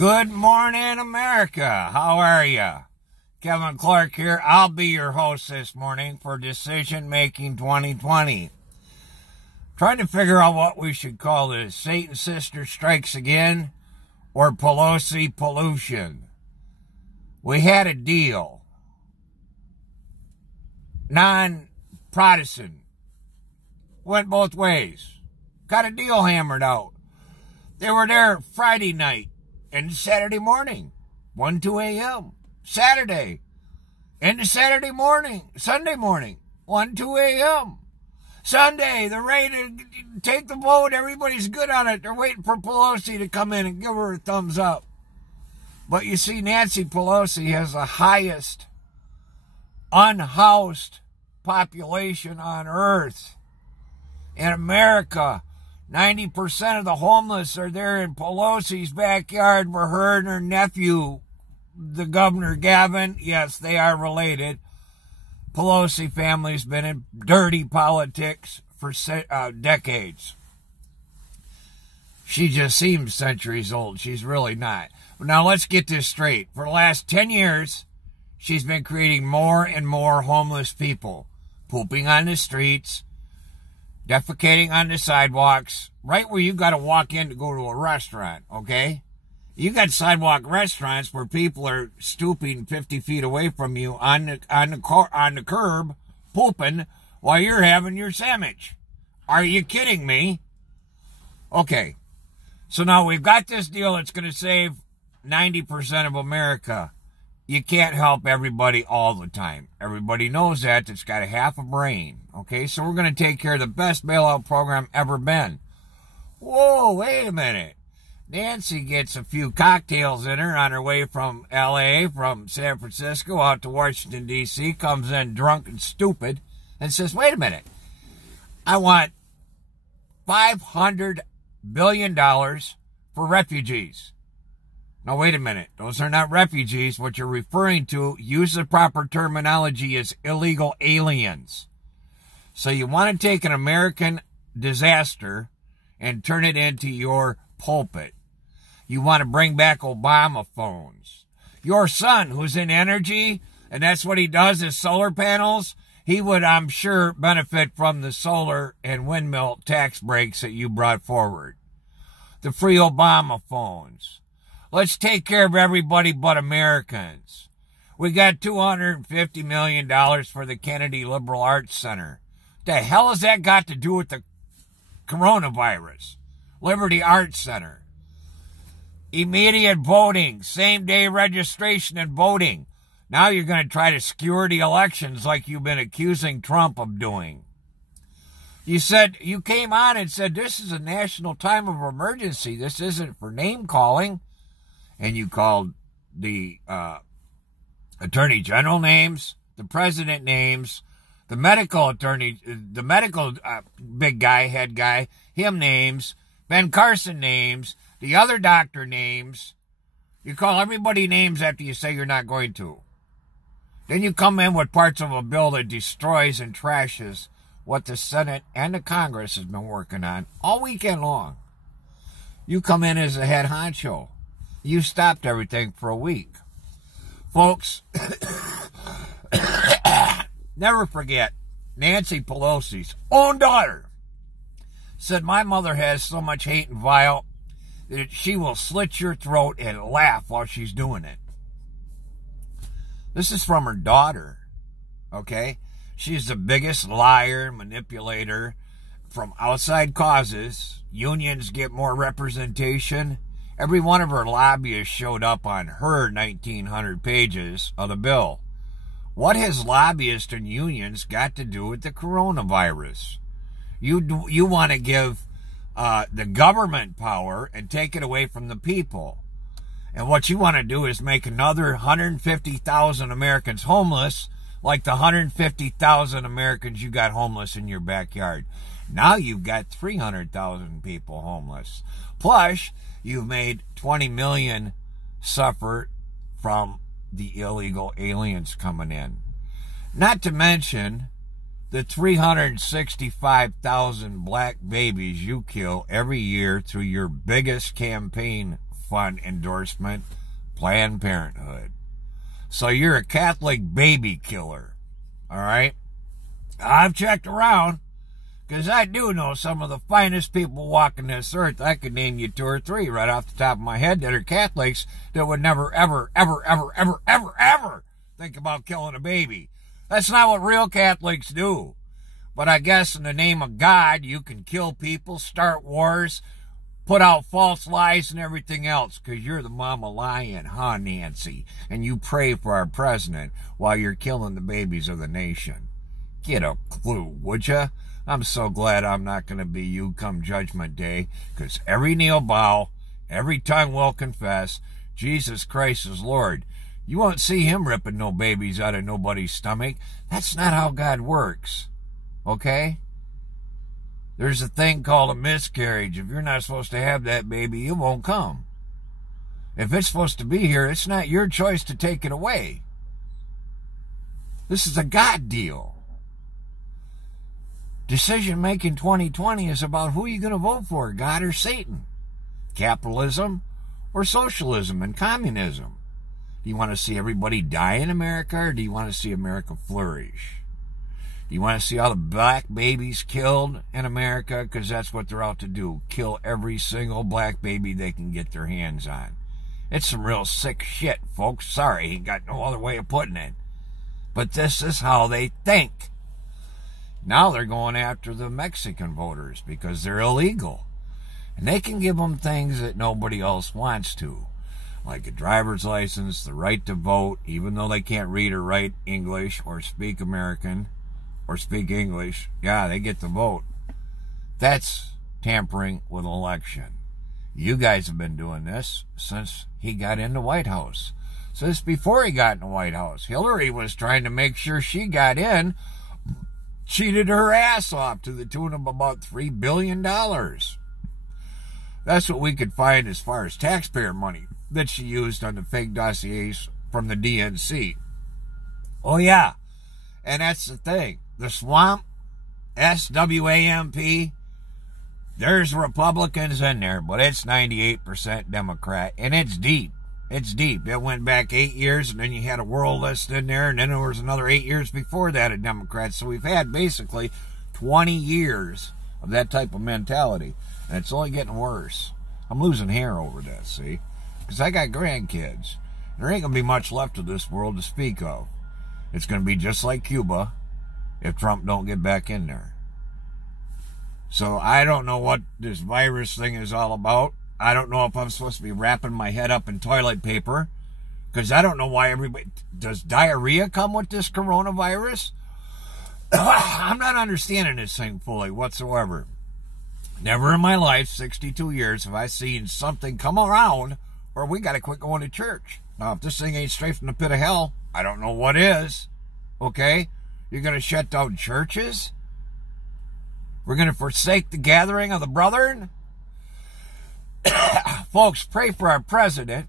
Good morning, America. How are you? Kevin Clark here. I'll be your host this morning for Decision Making 2020. Trying to figure out what we should call this. Satan's Sister Strikes Again or Pelosi Pollution. We had a deal. Non-Protestant. Went both ways. Got a deal hammered out. They were there Friday night and Saturday morning, 2 a.m. Saturday, into Saturday morning, Sunday morning, 2 a.m. Sunday, they're ready to take the vote. Everybody's good on it. They're waiting for Pelosi to come in and give her a thumbs up. But you see, Nancy Pelosi has the highest unhoused population on earth. In America, 90% of the homeless are there in Pelosi's backyard where her and her nephew, the Governor Gavin, yes, they are related. Pelosi family's been in dirty politics for decades. She just seems centuries old. She's really not. But now let's get this straight. For the last 10 years, she's been creating more and more homeless people, pooping on the streets, defecating on the sidewalks, right where you got to walk in to go to a restaurant, okay? You got sidewalk restaurants where people are stooping 50 feet away from you on the curb, pooping, while you're having your sandwich. Are you kidding me? Okay, so now we've got this deal that's going to save 90% of America. You can't help everybody all the time. Everybody knows that. It's got a half a brain. Okay, so we're going to take care of the best bailout program ever been. Whoa, wait a minute. Nancy gets a few cocktails in her on her way from L.A., from San Francisco out to Washington, D.C., comes in drunk and stupid, and says, wait a minute. I want $500 billion for refugees. Now, wait a minute. Those are not refugees. What you're referring to, use the proper terminology, is illegal aliens. So you want to take an American disaster and turn it into your pulpit. You want to bring back Obama phones. Your son, who's in energy, and that's what he does, is solar panels, he would, I'm sure, benefit from the solar and windmill tax breaks that you brought forward. The free Obama phones. Let's take care of everybody but Americans. We got $250 million for the Kennedy Liberal Arts Center. The hell has that got to do with the coronavirus? Liberty Arts Center. Immediate voting, same-day registration and voting. Now you're going to try to skewer the elections like you've been accusing Trump of doing. You came on and said, this is a national time of emergency. This isn't for name-calling. And you called the attorney general names, the president names, the medical attorney, the medical big guy, head guy, him names, Ben Carson names, the other doctor names. You call everybody names after you say you're not going to. Then you come in with parts of a bill that destroys and trashes what the Senate and the Congress has been working on all weekend long. You come in as a head honcho. You stopped everything for a week. Folks, never forget, Nancy Pelosi's own daughter said, my mother has so much hate and vile that she will slit your throat and laugh while she's doing it. This is from her daughter, okay? She's the biggest liar, manipulator from outside causes. Unions get more representation. Every one of her lobbyists showed up on her 1,900 pages of the bill. What has lobbyists and unions got to do with the coronavirus? You want to give the government power and take it away from the people. And what you want to do is make another 150,000 Americans homeless, like the 150,000 Americans you got homeless in your backyard. Now you've got 300,000 people homeless. Plus, you've made 20 million suffer from the illegal aliens coming in. Not to mention the 365,000 black babies you kill every year through your biggest campaign fund endorsement, Planned Parenthood. So you're a Catholic baby killer, all right? I've checked around, because I do know some of the finest people walking this earth. I could name you 2 or 3 right off the top of my head that are Catholics that would never, ever, ever, ever, ever, ever, ever think about killing a baby. That's not what real Catholics do. But I guess in the name of God, you can kill people, start wars, put out false lies and everything else, because you're the mama lion, huh, Nancy? And you pray for our president while you're killing the babies of the nation. Get a clue, would ya? I'm so glad I'm not going to be you come Judgment Day, because every knee will bow, every tongue will confess, Jesus Christ is Lord. You won't see him ripping no babies out of nobody's stomach. That's not how God works, okay? There's a thing called a miscarriage. If you're not supposed to have that baby, it won't come. If it's supposed to be here, it's not your choice to take it away. This is a God deal. Decision-making 2020 is about who you're going to vote for, God or Satan, capitalism or socialism and communism. Do you want to see everybody die in America, or do you want to see America flourish? Do you want to see all the black babies killed in America? Because that's what they're out to do, kill every single black baby they can get their hands on. It's some real sick shit, folks. Sorry, ain't got no other way of putting it. But this is how they think. Now they're going after the Mexican voters because they're illegal. And they can give them things that nobody else wants to, like a driver's license, the right to vote, even though they can't read or write English or speak American or speak English. Yeah, they get to vote. That's tampering with an election. You guys have been doing this since he got in the White House. Since before he got in the White House. Hillary was trying to make sure she got in, cheated her ass off to the tune of about $3 billion. That's what we could find as far as taxpayer money that she used on the fake dossiers from the DNC. Oh, yeah. And that's the thing. The swamp, SWAMP, there's Republicans in there, but it's 98% Democrat, and it's deep. It's deep. It went back 8 years, and then you had a world list in there, and then there was another 8 years before that of Democrats. So we've had basically 20 years of that type of mentality, and it's only getting worse. I'm losing hair over this, see? Because I got grandkids. There ain't going to be much left of this world to speak of. It's going to be just like Cuba if Trump don't get back in there. So I don't know what this virus thing is all about. I don't know if I'm supposed to be wrapping my head up in toilet paper, because I don't know why everybody... Does diarrhea come with this coronavirus? I'm not understanding this thing fully whatsoever. Never in my life, 62 years, have I seen something come around where we got to quit going to church. Now, if this thing ain't straight from the pit of hell, I don't know what is. Okay? You're going to shut down churches? We're going to forsake the gathering of the brethren? Folks, pray for our president.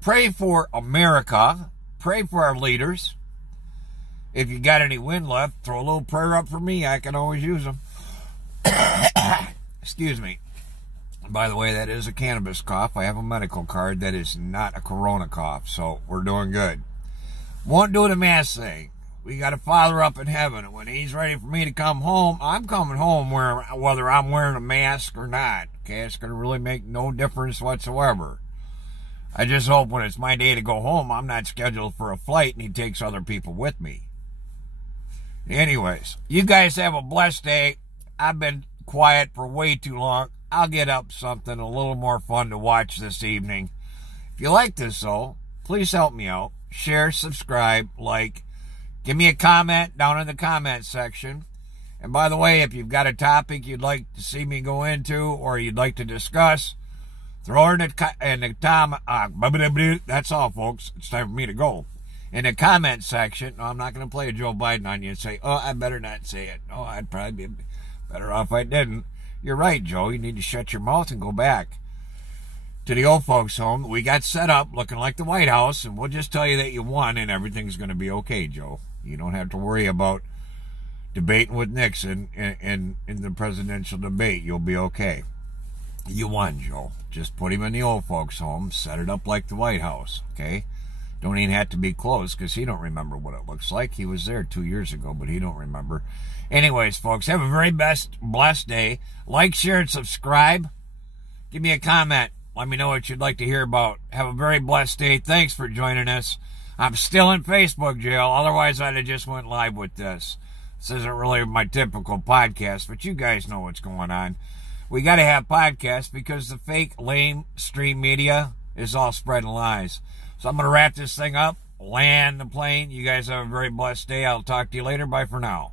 Pray for America. Pray for our leaders. If you got any wind left, throw a little prayer up for me. I can always use them. Excuse me. By the way, that is a cannabis cough. I have a medical card. That is not a corona cough, so we're doing good. Won't do the mass thing. We got a Father up in heaven, and when he's ready for me to come home, I'm coming home whether I'm wearing a mask or not. Okay, it's going to really make no difference whatsoever. I just hope when it's my day to go home, I'm not scheduled for a flight and he takes other people with me. Anyways, you guys have a blessed day. I've been quiet for way too long. I'll get up something a little more fun to watch this evening. If you like this, though, please help me out. Share, subscribe, like. Give me a comment down in the comment section. And by the way, if you've got a topic you'd like to see me go into or you'd like to discuss, throw it in the comment. That's all, folks. It's time for me to go. In the comment section, no, I'm not going to play a Joe Biden on you and say, oh, I better not say it. No, I'd probably be better off if I didn't. You're right, Joe. You need to shut your mouth and go back to the old folks' home. We got set up looking like the White House, and we'll just tell you that you won and everything's going to be okay, Joe. You don't have to worry about debating with Nixon in the presidential debate. You'll be okay. You won, Joe. Just put him in the old folks' home, set it up like the White House, okay? Don't even have to be close, because he don't remember what it looks like. He was there 2 years ago, but he don't remember. Anyways, folks, have a very blessed day. Like, share, and subscribe. Give me a comment. Let me know what you'd like to hear about. Have a very blessed day. Thanks for joining us. I'm still in Facebook jail. Otherwise, I'd have just went live with this. This isn't really my typical podcast, but you guys know what's going on. We got to have podcasts because the fake, lame stream media is all spreading lies. So I'm going to wrap this thing up, land the plane. You guys have a very blessed day. I'll talk to you later. Bye for now.